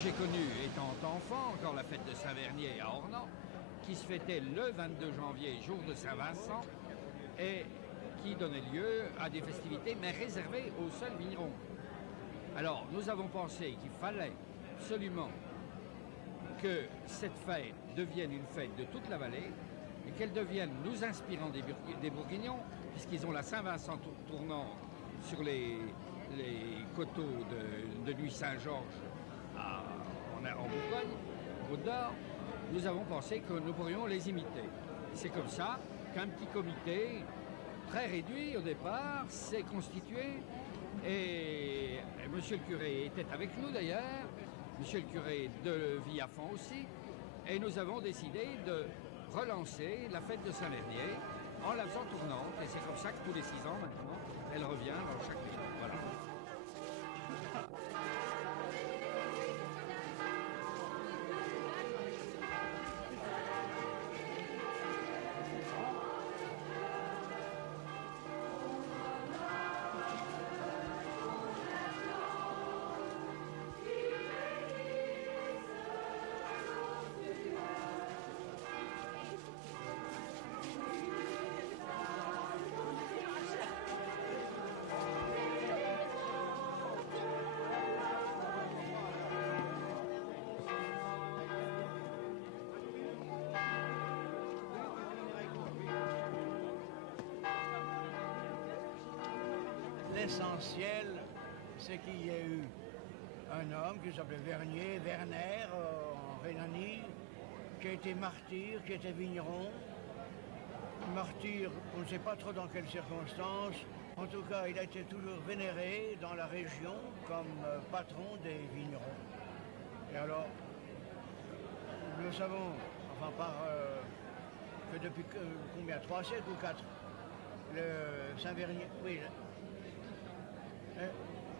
J'ai connu, étant enfant, encore la fête de Saint-Vernier à Ornans, qui se fêtait le 22 janvier, jour de Saint-Vincent, et qui donnait lieu à des festivités, mais réservées aux seuls vignerons. Alors, nous avons pensé qu'il fallait absolument que cette fête devienne une fête de toute la vallée et qu'elle devienne nous inspirant des Bourguignons, puisqu'ils ont la Saint-Vincent tournante sur les coteaux de Nuit-Saint-Georges en Bourgogne, Côte d'Or. Nous avons pensé que nous pourrions les imiter. C'est comme ça qu'un petit comité très réduit au départ s'est constitué et monsieur le curé était avec nous d'ailleurs, monsieur le curé de Villafan aussi, et nous avons décidé de relancer la fête de Saint-Vernier en la faisant tournante, et c'est comme ça que tous les 6 ans maintenant, elle revient dans chaque ville. Voilà. L'essentiel, c'est qu'il y ait eu un homme qui s'appelait Werner, en Rhénanie, qui a été martyr, qui était vigneron. Martyr, on ne sait pas trop dans quelles circonstances. En tout cas, il a été toujours vénéré dans la région comme patron des vignerons. Et alors, nous savons, enfin que depuis combien, 3 siècles ou 4, le Saint-Vernier, oui,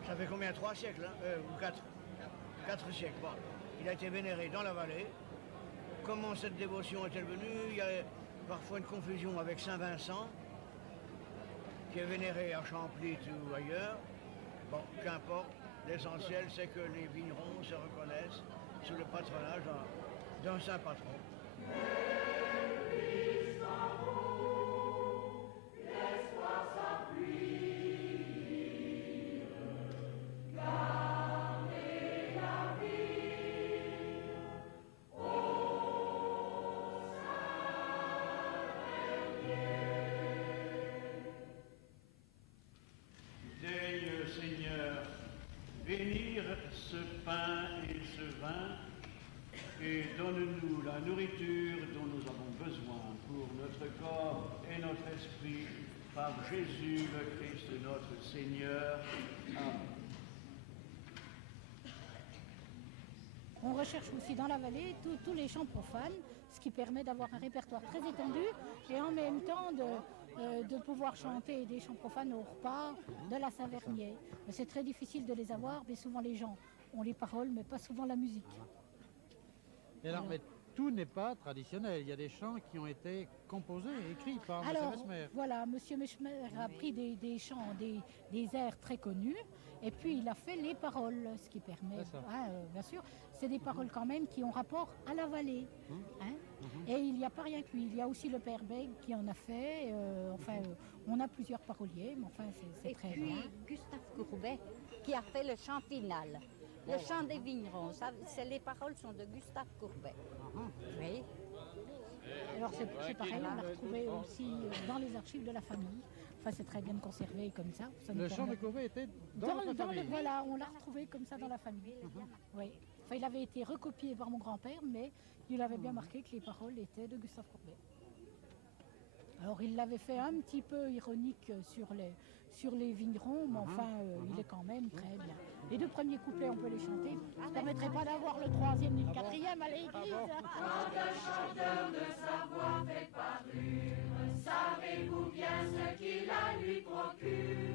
ça fait combien, 3 siècles, hein, ou 4 siècles, bon. Il a été vénéré dans la vallée. Comment cette dévotion est-elle venue? Il y a parfois une confusion avec Saint-Vincent, qui est vénéré à Champlit ou ailleurs. Bon, qu'importe, l'essentiel c'est que les vignerons se reconnaissent sous le patronage d'un saint patron. Daigne, Seigneur, bénir ce pain et ce vin, et donne-nous la nourriture dont nous avons besoin pour notre corps et notre esprit, par Jésus le Christ notre Seigneur. Amen. On recherche aussi dans la vallée tous les chants profanes, ce qui permet d'avoir un répertoire très étendu et en même temps de pouvoir chanter des chants profanes au repas de la Saint-Vernier. C'est très difficile de les avoir, mais souvent les gens ont les paroles, mais pas souvent la musique. Et alors, mais tout n'est pas traditionnel. Il y a des chants qui ont été composés et écrits par M. Mesmer. Voilà, M. Mesmer a pris des chants, des airs très connus, et puis il a fait les paroles, ce qui permet, bien sûr, c'est des paroles quand même qui ont rapport à la vallée. Hein. Et il n'y a pas rien que lui, il y a aussi le père Bègue qui en a fait, on a plusieurs paroliers, mais enfin c'est très bien. Et puis Gustave Courbet qui a fait le chant final. Le chant des vignerons, les paroles sont de Gustave Courbet. Oui. Alors c'est pareil, on l'a retrouvé aussi dans les archives de la famille. Enfin, c'est très bien conservé comme ça. Le chant de Courbet était dans la famille. Voilà, on l'a retrouvé comme ça dans la famille. Oui. Enfin, il avait été recopié par mon grand-père, mais il avait bien marqué que les paroles étaient de Gustave Courbet. Alors il l'avait fait un petit peu ironique sur les vignerons, mais enfin il est quand même très bien. Les 2 premiers couplets on peut les chanter, ça ne permettrait pas d'avoir le 3e ni le 4e à l'église. Quand un chanteur de sa voix fait parure, savez-vous bien ce qu'il la lui procure?